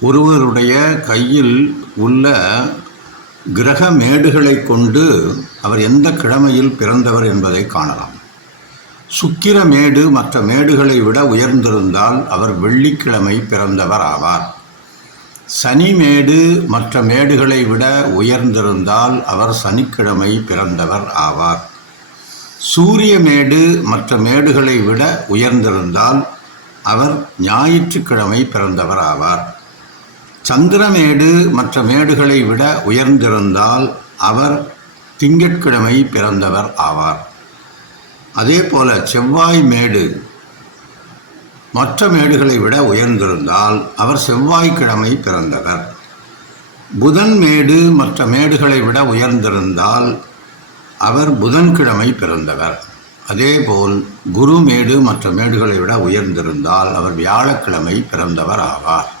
ஒருவருடைய கையில் உள்ள கிரக மேடுகளை கொண்டு அவர் எந்த கிழமையில் பிறந்தவர் என்பதை காணலாம். சுக்கிர மேடு மற்ற மேடுகளை விட உயர்ந்திருந்தால் அவர் வெள்ளிக்கிழமை பிறந்தவர் ஆவார். சனி மேடு மற்ற மேடுகளை விட உயர்ந்திருந்தால் அவர் சனிக்கிழமை பிறந்தவர் ஆவார். சூரிய மேடு மற்ற மேடுகளை விட உயர்ந்திருந்தால் அவர் ஞாயிற்றுக்கிழமை பிறந்தவர் ஆவார். சந்திரமேடு மற்ற மேடுகளை விட உயர்ந்திருந்தால் அவர் திங்கட்கிழமை பிறந்தவர் ஆவார். அதே போல செவ்வாய் மேடு மற்ற மேடுகளை விட உயர்ந்திருந்தால் அவர் செவ்வாய்க்கிழமை பிறந்தவர். புதன் மேடு மற்ற மேடுகளை விட உயர்ந்திருந்தால் அவர் புதன்கிழமை பிறந்தவர். அதேபோல் குரு மேடு மற்ற மேடுகளை விட உயர்ந்திருந்தால் அவர் வியாழக்கிழமை பிறந்தவர் ஆவார்.